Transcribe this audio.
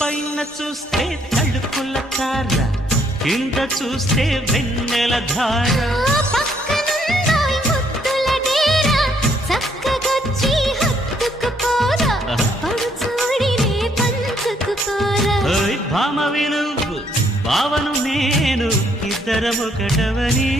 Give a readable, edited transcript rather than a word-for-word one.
పైన చూస్తే తళుకుల తార, కింద చూస్తే వెన్నెల ధార. భామవి నువ్వు భావను నేను, ఇద్దరము ఒకటవని.